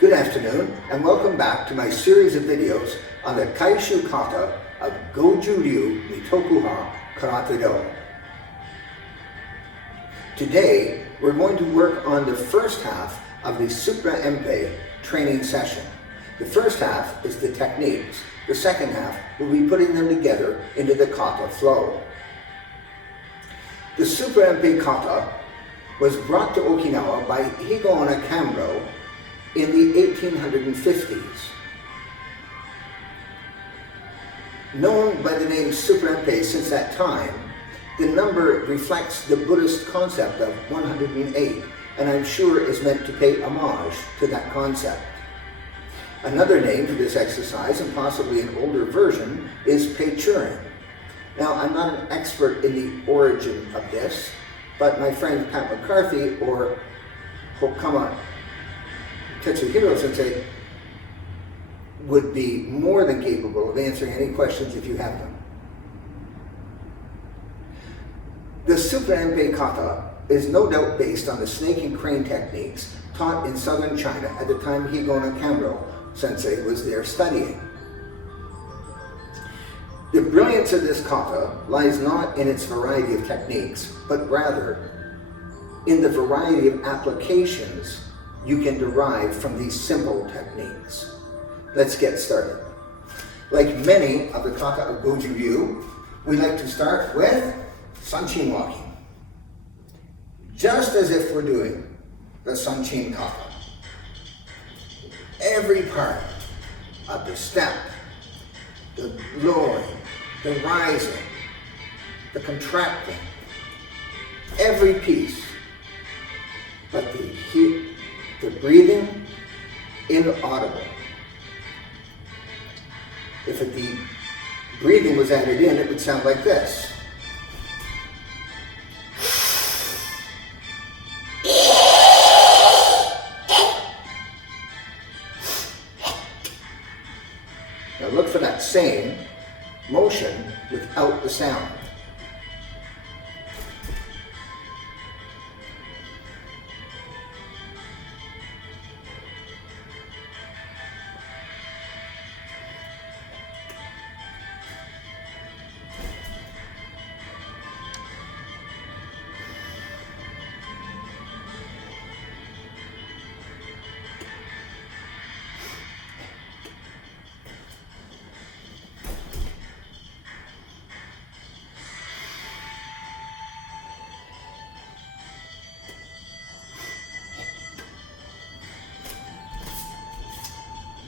Good afternoon, and welcome back to my series of videos on the Kaishu Kata of Goju Ryu Kata Do. Today, we're going to work on the first half of the Supraempei training session. The first half is the techniques. The second half will be putting them together into the kata flow. The Supraempei kata was brought to Okinawa by Higaonna Kamro in the 1850s. Known by the name Supraempei since that time, the number reflects the Buddhist concept of 108, and I'm sure is meant to pay homage to that concept. Another name for this exercise, and possibly an older version, is Peichurin. Now, I'm not an expert in the origin of this, but my friend Pat McCarthy or Hokama Tetsuhiro Sensei would be more than capable of answering any questions if you have them. The Supraempei kata is no doubt based on the snake and crane techniques taught in southern China at the time Higaonna Kamro Sensei was there studying. The brilliance of this kata lies not in its variety of techniques, but rather in the variety of applications you can derive from these simple techniques. Let's get started. Like many of the kata of Goju Ryu, we like to start with Sanchin walking. Just as if we're doing the Sanchin kata. Every part of the step, the lowering, the rising, the contracting, every piece, but the breathing, inaudible. If the breathing was added in, it would sound like this. Now look for that same motion without the sound.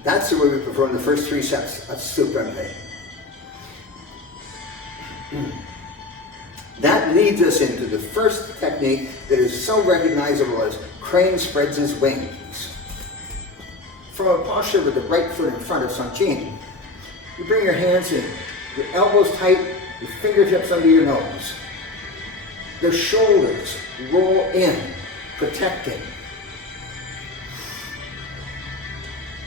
That's the way we perform the first 3 sets of Supraempei. That leads us into the first technique that is so recognizable as crane spreads his wings. From a posture with the right foot in front of Sanchin, you bring your hands in, your elbows tight, your fingertips under your nose. The shoulders roll in, protecting.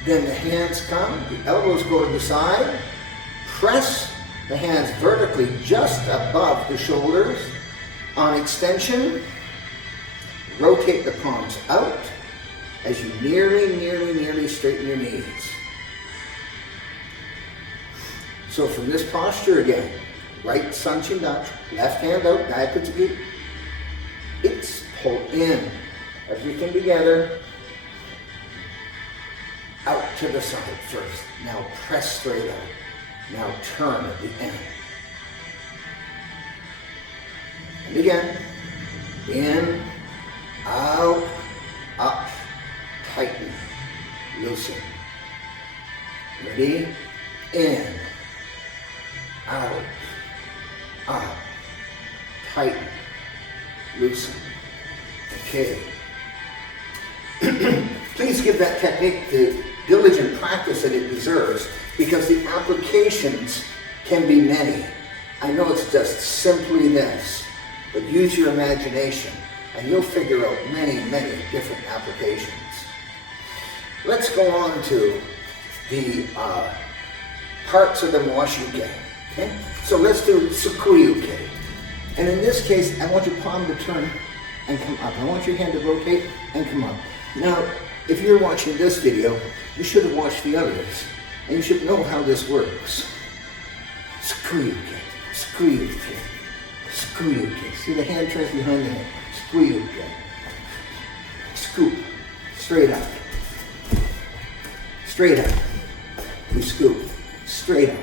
Then the hands come, the elbows go to the side, press the hands vertically just above the shoulders on extension, rotate the palms out as you nearly straighten your knees. So from this posture again, right Sanchin Dachi, left hand out, Daikutsugi, it's pull in, everything together, out to the side first. Now press straight out. Now turn at the end. And again, in, out, up, tighten, loosen. Ready? In, out, up, tighten, loosen. Okay. Please give that technique the diligent practice that it deserves, because the applications can be many. I know it's just simply this, but use your imagination and you'll figure out many different applications. Let's go on to the parts of the Mwashuke. Okay? So let's do Tsukuryuke. And in this case, I want your palm to turn and come up. I want your hand to rotate and come up. Now, if you're watching this video, you should have watched the others, and you should know how this works. Suprempei, Suprempei, Suprempei. See the hand turns behind the hand. Suprempei. Scoop, straight up. Straight up. You scoop, straight up.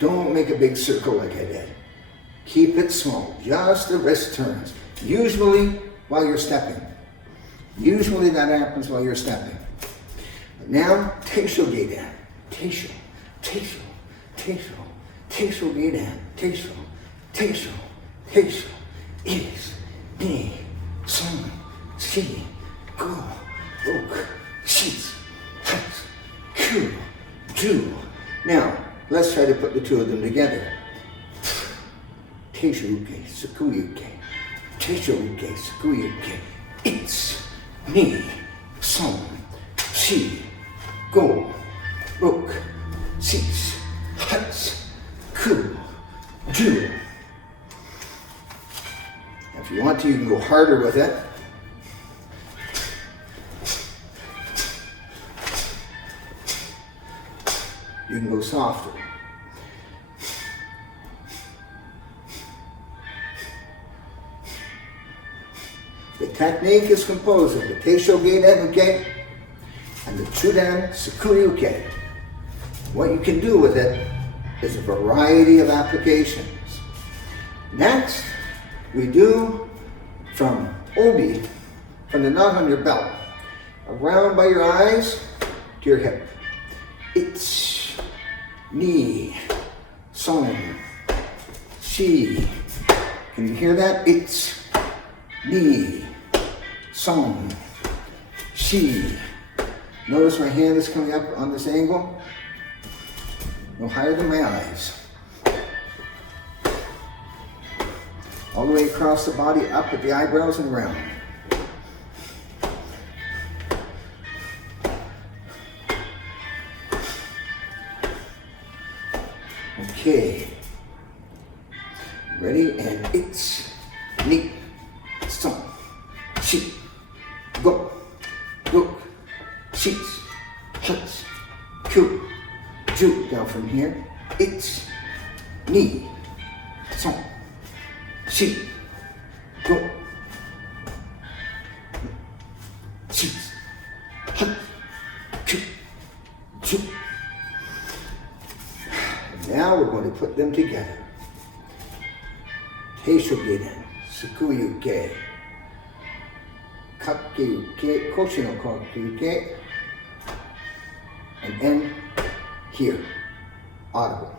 Don't make a big circle like I did. Keep it small, just the wrist turns. Usually while you're stepping. Usually that happens while you're stepping. Now, Teisho Geidan. Teisho, Teisho, Teisho, Teisho Geidan. Teisho, Teisho, Teisho. Is, ni, son, si, go, ok, shis, has, ku, do. Now, let's try to put the two of them together. Teisho-uke, Sukuyu-uke. Teisho-uke, Sukuyu-uke. It's, ni, son, si, go, ok, shis, has, ku, do. If you want to, you can go harder with it. You can go softer. The technique is composed of the Teisho Geidan Uke and the Chudan Sukuri Uke. What you can do with it is a variety of applications. Next, we do from obi, from the knot on your belt, around by your eyes to your hip. It's, ni, son, si. Can you hear that? It's, ni, son, si. Notice my hand is coming up on this angle. No higher than my eyes. All the way across the body, up at the eyebrows and around. Okay. Ready? And it's, ni, son, si, go, look, shis, has, ku, do. Down from here. It's, ni, son, si, go, shis, has, ku, do. Now we're going to put them together. Teisho Geidan, Sukuyu-uke, Kakkyu-uke, Koshi no Kakkyu-uke, and end here, audible.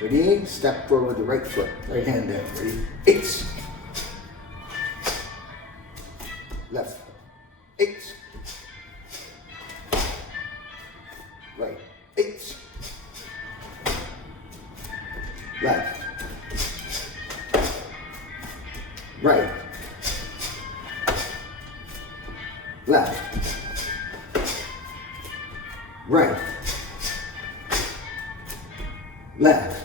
Ready? Step forward the right foot, right hand down. Ready? It's. Left foot. It's. Right. It's. Left. Right. Left. Right. Left.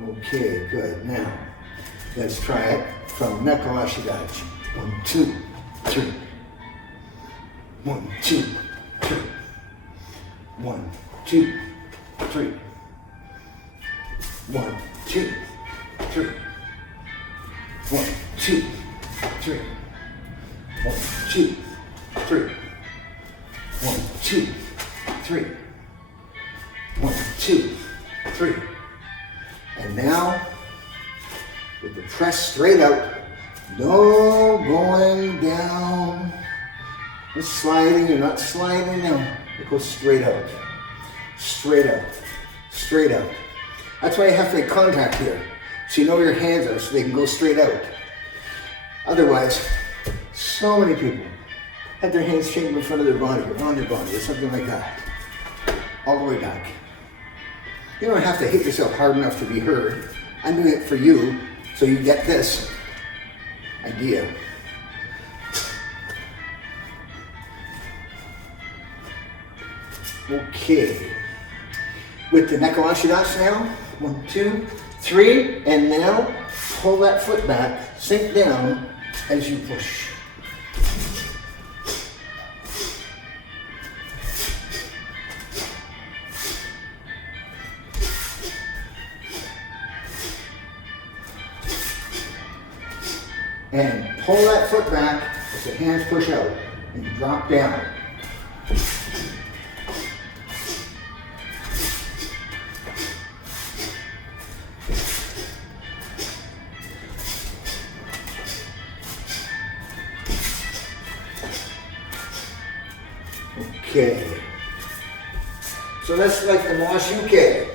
Okay, good. Now, let's try it from Neko Ashidachi. 1, 2, 3. 1, 2, 3. 1, 2, 3. 1, 2, 3. 1, 2, 3. 1, 2, 3. 1, 2, 3. 1, 2, 3. And now, with the press straight out, no going down, no sliding, you're not sliding down. It goes straight out, straight out, straight out. That's why you have to make contact here, so you know where your hands are, so they can go straight out. Otherwise, so many people have their hands chained in front of their body, or on their body, or something like that, all the way back. You don't have to hit yourself hard enough to be heard. I'm doing it for you, so you get this idea. Okay. with the Nekawashidashi now. 1, 2, 3, and now pull that foot back, sink down as you push. And pull that foot back as the hands push out and drop down. Okay. So that's like the Moshiyuke.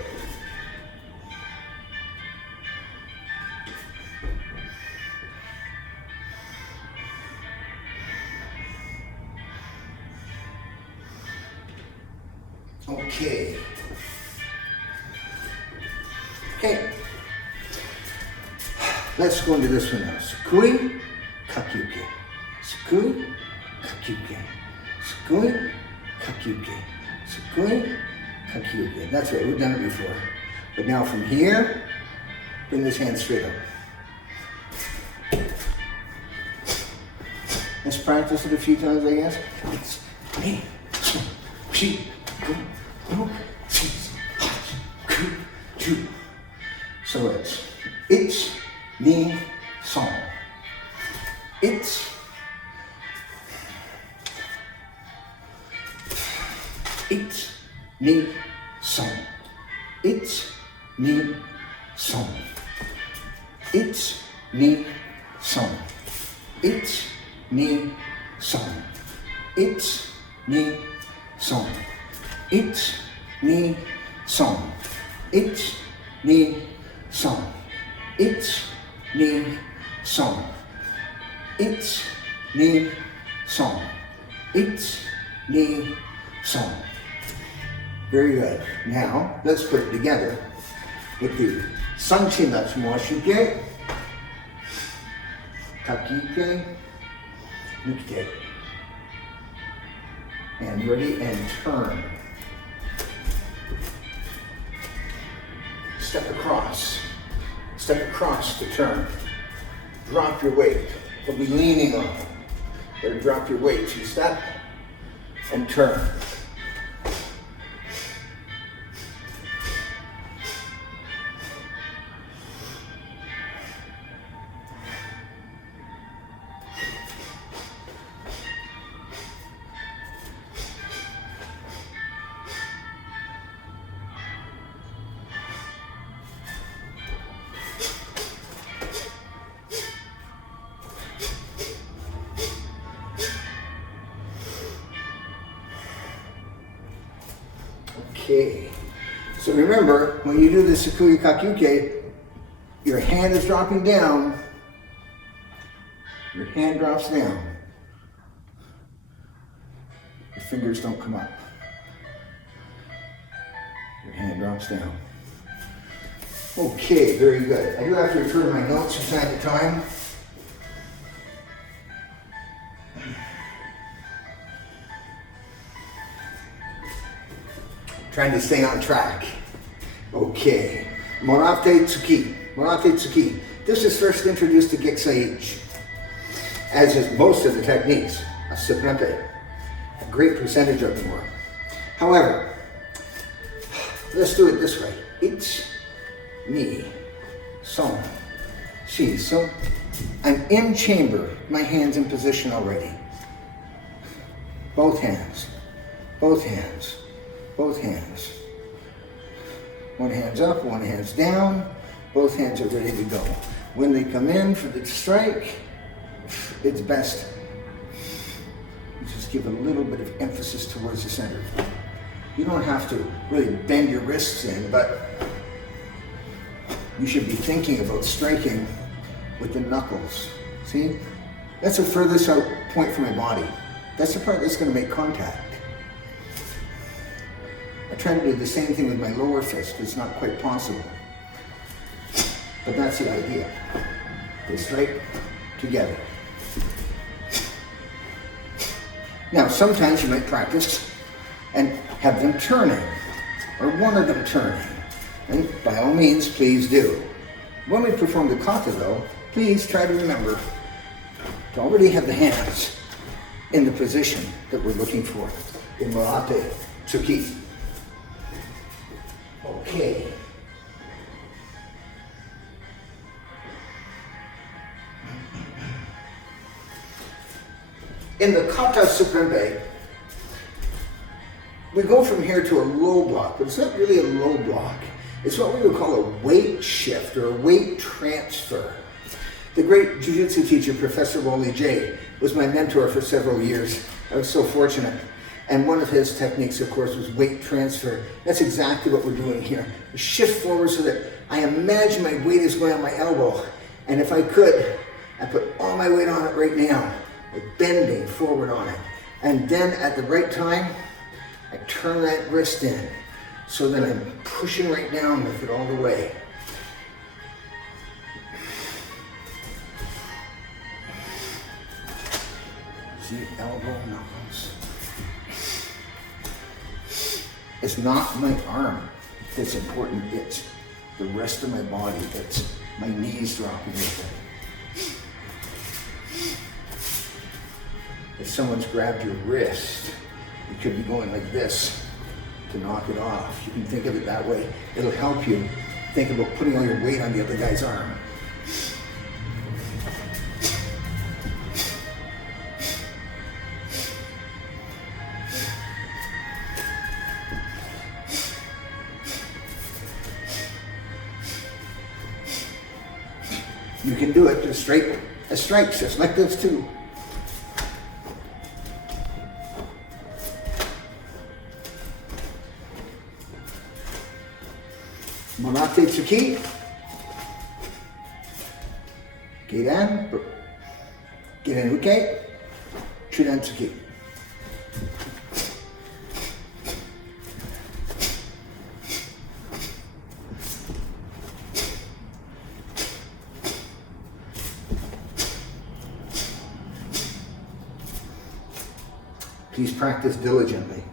Okay. Okay. Let's go into this one now. Sukui, kakyuke. Sukui, kakyuke. Sukui, kakyuke. Sukui, kakyuke. That's right, we've done it before. But now from here, bring this hand straight up. Let's practice it a few times, I guess. It's me. She. So it's ni son. It's ni son. It's ni son. It's ni son. It's ni son. It's ni son. It's ni son. It's ni son. It's ni son. It's ni son. It's ni son. Very good. Now let's put it together with the Sanchi Natsu Moshiyuke, Kakike, Nukite. And ready and turn. Step across to turn. Drop your weight. You'll be leaning on it. Or drop your weight. So you step and turn. Okay, so remember, when you do the Sukui Kakyuke, your hand is dropping down, your hand drops down, your fingers don't come up, your hand drops down. Okay, very good. I do have to refer to my notes from time to time. Trying to stay on track. Okay. Morate Tsuki. Morate Tsuki. This is first introduced to Giksaich, as is most of the techniques of Supraempei. A great percentage of them were. However, let's do it this way. Ich, ni, son, she. So I'm in chamber. My hand's in position already. Both hands. Both hands. Both hands. One hand's up, one hand's down. Both hands are ready to go. When they come in for the strike, it's best you just give a little bit of emphasis towards the center. You don't have to really bend your wrists in, but you should be thinking about striking with the knuckles. See? That's the furthest out point from my body. That's the part that's going to make contact. I try to do the same thing with my lower fist. It's not quite possible. But that's the idea. Go straight together. Now, sometimes you might practice and have them turning. or one of them turning. And by all means, please do. When we perform the kata though, please try to remember to already have the hands in the position that we're looking for in Murate Tsuki. Okay. In the Kata Supraempei, we go from here to a low block, but it's not really a low block. It's what we would call a weight shift or a weight transfer. The great jiu-jitsu teacher, Professor Wally J, was my mentor for several years. I was so fortunate. And one of his techniques, of course, was weight transfer. That's exactly what we're doing here. We shift forward so that I imagine my weight is going on my elbow. And if I could, I put all my weight on it right now, like bending forward on it. And then at the right time, I turn that wrist in so that I'm pushing right down with it all the way. See, elbow knuckles. It's not my arm that's important, it's the rest of my body that's my knees dropping with it. If someone's grabbed your wrist, you could be going like this to knock it off. You can think of it that way. It'll help you think about putting all your weight on the other guy's arm. You can do it just straight as strikes, just like those two. Murate Tsuki. Geidan. Geidan Uke. Chudan Tsuki. Please practice diligently.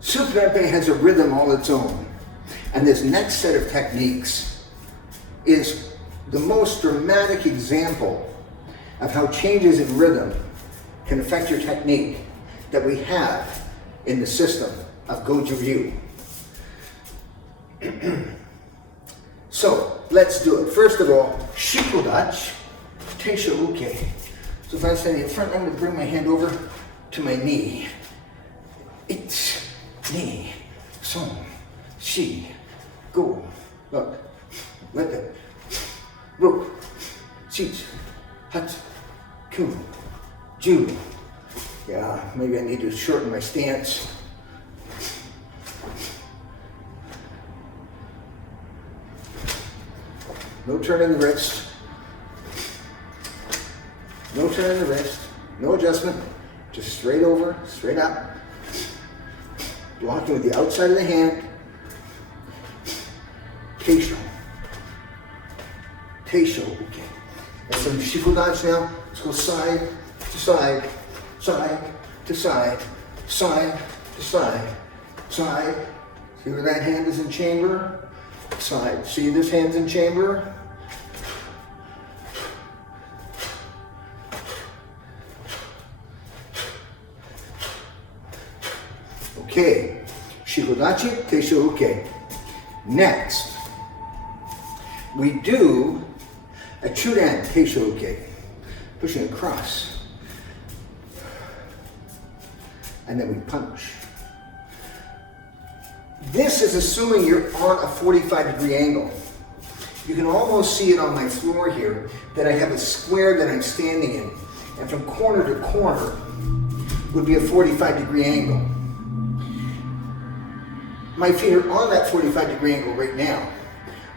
Supraempei has a rhythm all its own, and this next set of techniques is the most dramatic example of how changes in rhythm can affect your technique that we have in the system of Goju Ryu. So, let's do it. First of all, Shikodachi, Teisho Uke. So if I'm standing in front, I'm going to bring my hand over to my knee. It's knee, son, shi, go, look, let it, rope, cheat, hut, ku, ju. Yeah, maybe I need to shorten my stance. No turning the wrist. No turning the wrist. No adjustment. Just straight over, straight up. Blocking with the outside of the hand. Teisho. Teisho, okay. And some Shikodachi now. Let's go side to side, side to side, side to side, side. See where that hand is in chamber? Side. See this hand's in chamber? Okay. Shikodachi, Teisho Uke. Next, we do a Chudan Teisho Uke. Pushing across. And then we punch. This is assuming you're on a 45-degree angle. You can almost see it on my floor here that I have a square that I'm standing in. And from corner to corner would be a 45-degree angle. My feet are on that 45-degree angle right now.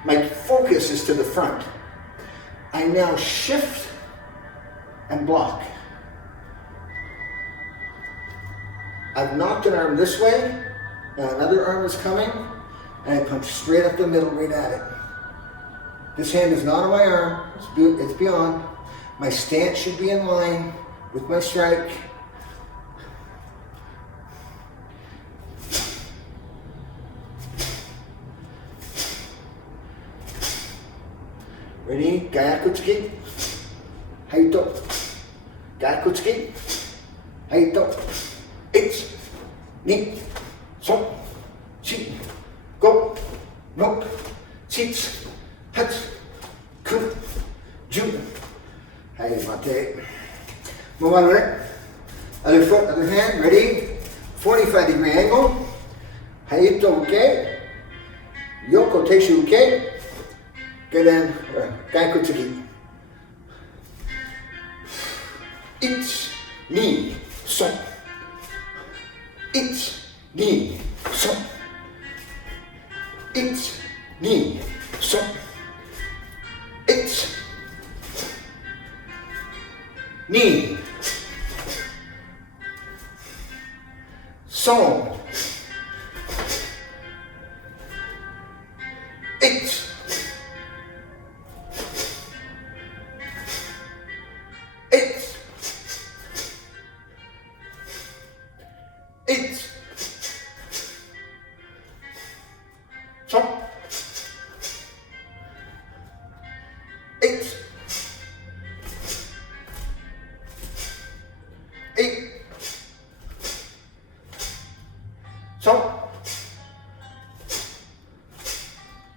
My focus is to the front. I now shift and block. I've knocked an arm this way. Now another arm is coming, and I punch straight up the middle, right at it. This hand is not on my arm, it's beyond. My stance should be in line with my strike. Ready? Gayakutsuki. Haito. Gayakutsuki. Haito. 1, 2, 3, 4, 5, 6, 7, 8, 9, 10. Hey, mate. Move on with it. Other foot, other hand. Ready? 45-degree angle. Haito uke. Yoko teishu uke. Get in. Gaikutsuki. 1, 2, 3. 1, 2, 3. 1, 2, 3. 1, 2, 3. 1,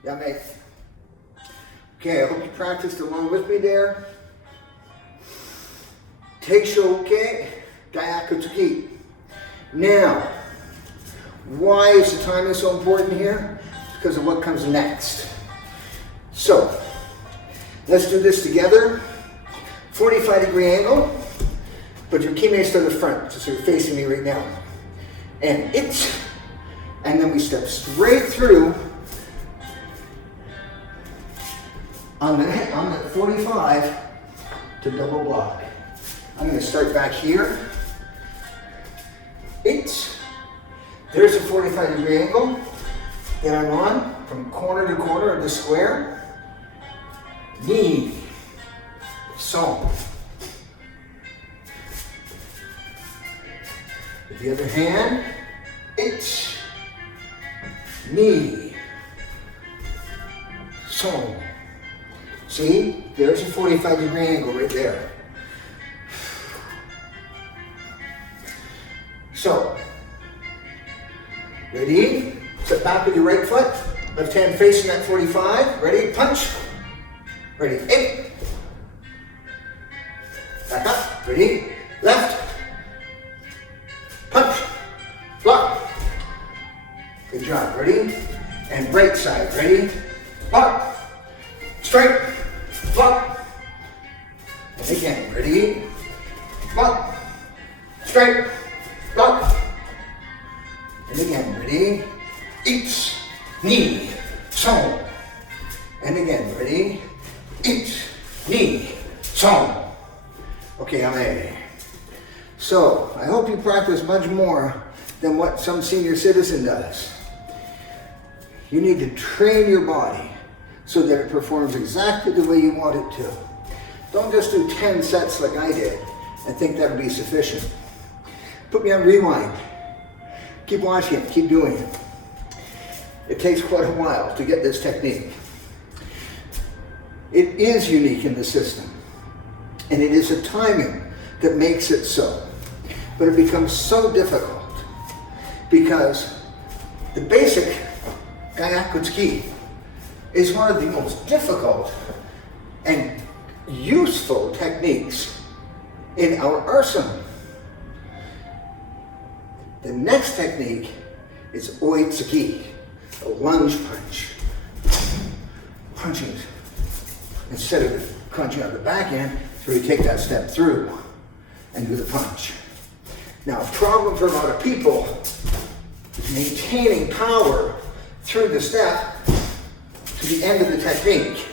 Yeah, mate. Okay, I hope you practiced along with me there. Teisho uke, Gayakutsuki. Now, why is the timing so important here? Because of what comes next. So, let's do this together. 45-degree angle, but your keymates to the front, so you're facing me right now. And then we step straight through on the 45 to double block. I'm going to start back here. There's a 45-degree angle that I'm on from corner to corner of the square. Ni, son. With the other hand, ni, son. See, there's a 45-degree angle right there. So, ready? Step back with your right foot. Left hand facing that 45. Ready? Punch. Ready? Aim. Back up. Ready? Left. Punch. Block. Good job. Ready? And right side. Ready? Block. Straight. Block. And again. Ready? Block. Straight. Block. And again. Ready? Each. Knee. Son. And again. Ready? Each. Knee. Son. Okay, I'm A. So, I hope you practice much more than what some senior citizen does. You need to train your body so that it performs exactly the way you want it to. Don't just do 10 sets like I did and think that'll be sufficient. Put me on rewind. Keep watching it, keep doing it. It takes quite a while to get this technique. It is unique in the system, and it is a timing that makes it so. But it becomes so difficult because the basic Gayakutsuki is one of the most difficult and useful techniques in our arsenal. The next technique is Oitsuki, a lunge punch. Punching instead of crunching on the back end, so we take that step through and do the punch. Now, a problem for a lot of people is maintaining power through the step to the end of the technique.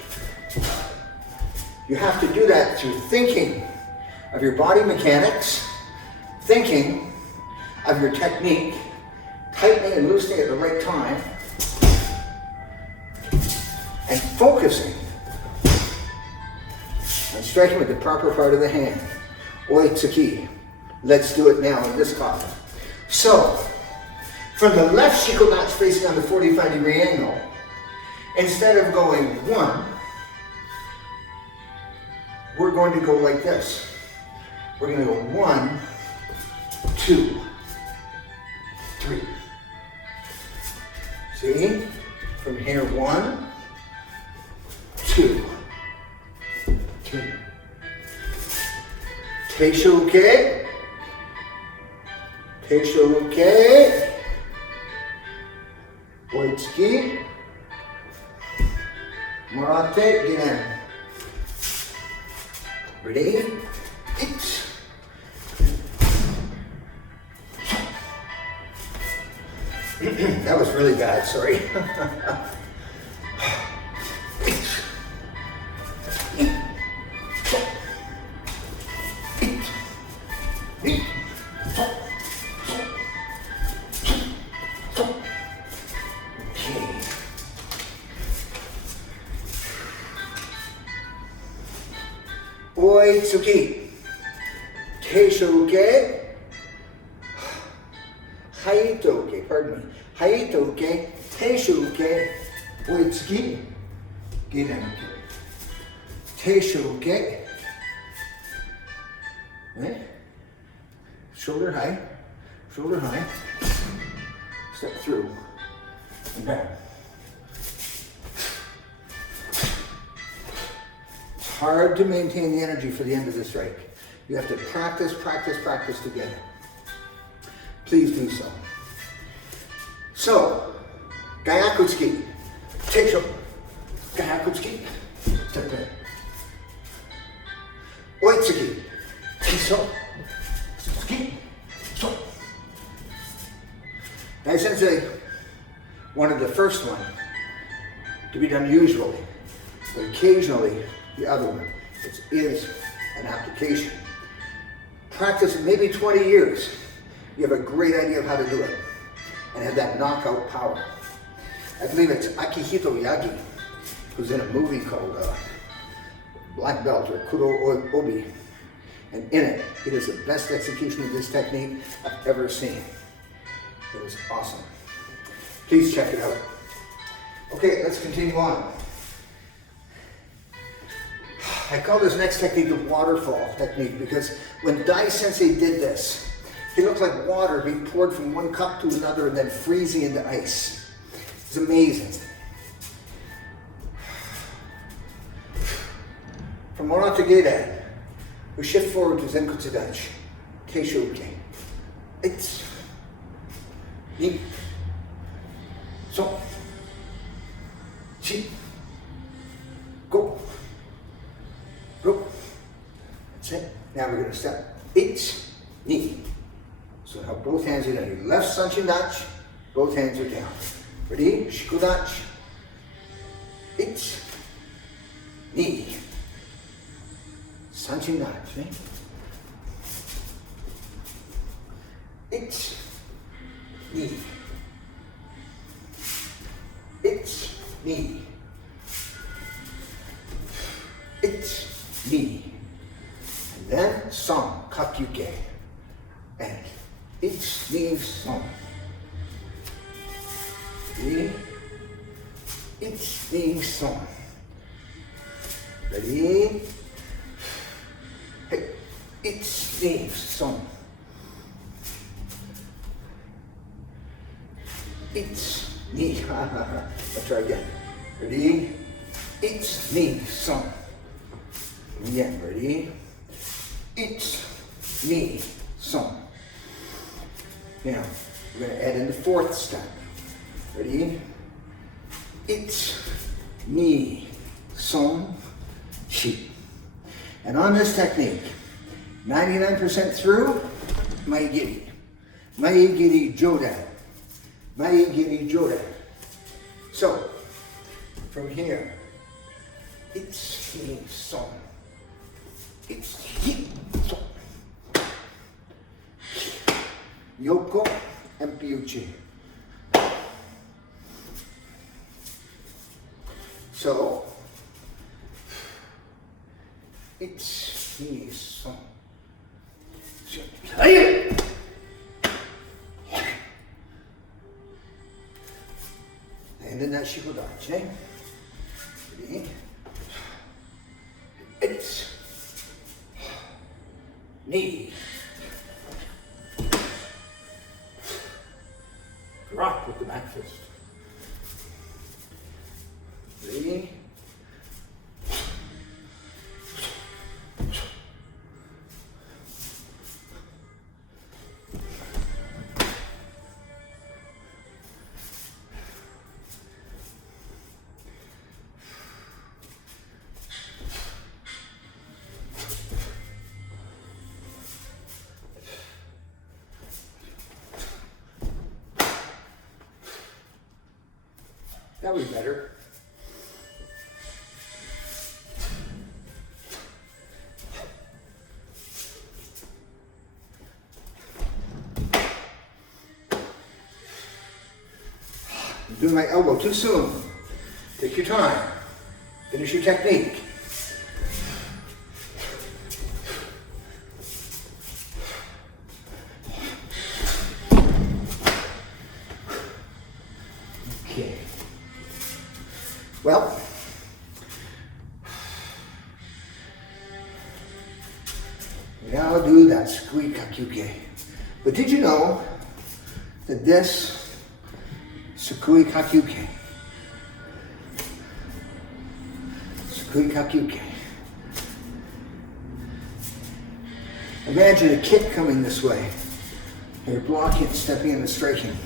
You have to do that through thinking of your body mechanics, thinking of your technique, tightening and loosening at the right time, and focusing I'm striking with the proper part of the hand. Oitsuki. Let's do it now in this kata. So, from the left shikodachi facing on the 45-degree angle, instead of going 1, we're going to go like this. We're going to go 1, 2, 3. See? From here, 1, 2, 3. Teishoke. Teishoke. Oitsuki. Morate, get in. Ready? It. That was really bad, sorry. Oitsuki, Teishoke, Haitoke, pardon me, Haitoke, Teishoke, Oitsuki, Girenke, Teishoke, right? Shoulder high, step through, and back. Hard to maintain the energy for the end of the strike. You have to practice to get it. Please do so. So, Gyakutsuki, Teisho, Gyakutsuki, step in. Oitsuki, Teisho, Tsuki, so. Now, Sensei wanted the first one to be done usually, but occasionally the other one. It is an application. Practice maybe 20 years. You have a great idea of how to do it and have that knockout power. I believe it's Akihito Yagi, who's in a movie called Black Belt or Kuro Obi. And in it, it is the best execution of this technique I've ever seen. It was awesome. Please check it out. Okay, let's continue on. I call this next technique the waterfall technique because when Dai Sensei did this, he looked like water being poured from one cup to another and then freezing into ice. It's amazing. From Mora to Gedan, we shift forward to Zenkutsudachi, Teishoke. It's ni, so, chi, go. Go. That's it. Now we're going to step 8, knee. So have both hands are down. Your left sanchindachi, both hands are down. Ready? Shikudachi. 8, knee. Sanchindachi. 8, knee. 8, knee. 8, knee, and then song, kakyuke, and each knee song. Ready? Each knee song. Ready? Hey, each knee song. Each knee, let's try again. Ready? Each knee song. Again, ready? Ich, ni, song. Now, we're going to add in the 4th step. Ready? Ich, ni, song, chi. And on this technique, 99% through, maigiri. Maigiri jodan. Maigiri jodan. So, from here, ich, ni, song. It's so. Yoko and Piuchi. So, it Aye. And then that shikodachi. Ready? Eight. Knee. Drop with the back fist. 3. That would be better. I'm doing my elbow too soon. Take your time. Finish your technique. Okay. Well, we now do that Sukui Kakyuke. But did you know that this Sukui Kakyuke, imagine a kick coming this way, and you're blocking it, stepping in and striking.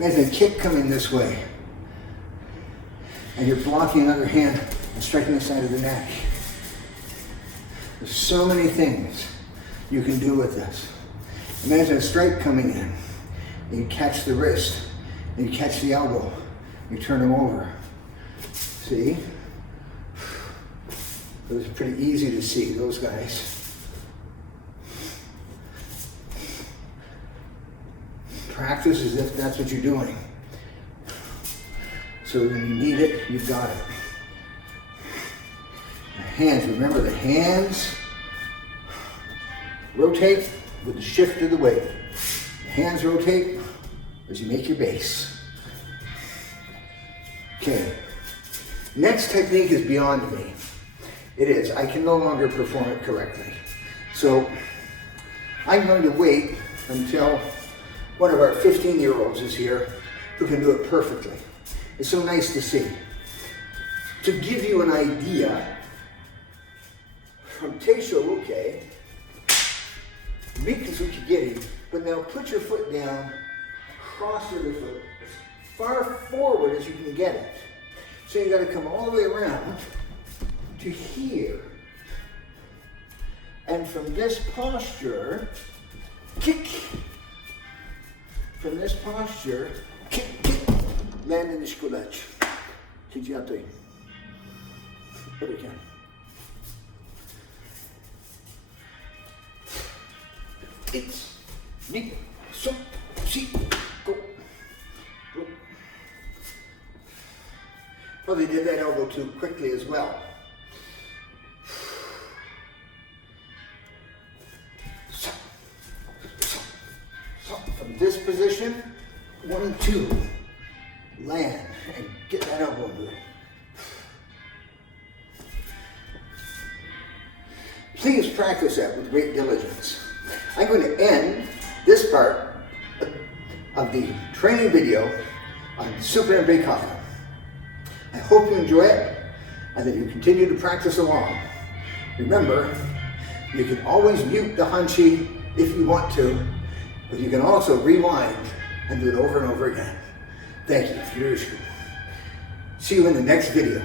Imagine a kick coming this way, and you're blocking another hand and striking the side of the neck. There's so many things you can do with this. Imagine a strike coming in, and you catch the wrist, and you catch the elbow, you turn them over. See? It was pretty easy to see, those guys. Practice as if that's what you're doing. So when you need it, you've got it. The hands, remember the hands rotate with the shift of the weight. The hands rotate as you make your base. Okay, next technique is beyond me. It is, I can no longer perform it correctly. So I'm going to wait until one of our 15-year-olds is here who can do it perfectly. It's so nice to see. To give you an idea, from Teisho Uke, Mikuzuki Geri, but now put your foot down, cross your other foot, as far forward as you can get it. So you gotta come all the way around to here. And from this posture, kick. From this posture, kick, kick. Land in the shikodachi. Hijiatoi. Put it down. It's ni, so, si, go, go. Probably did that elbow too quickly as well. From this position, 1, 2. Land and get that elbow moving. Please practice that with great diligence. I'm going to end this part of the training video on Supraempei Kata. I hope you enjoy it and that you continue to practice along. Remember, you can always mute the Hanshi if you want to, but you can also rewind and do it over and over again. Thank you. See you in the next video.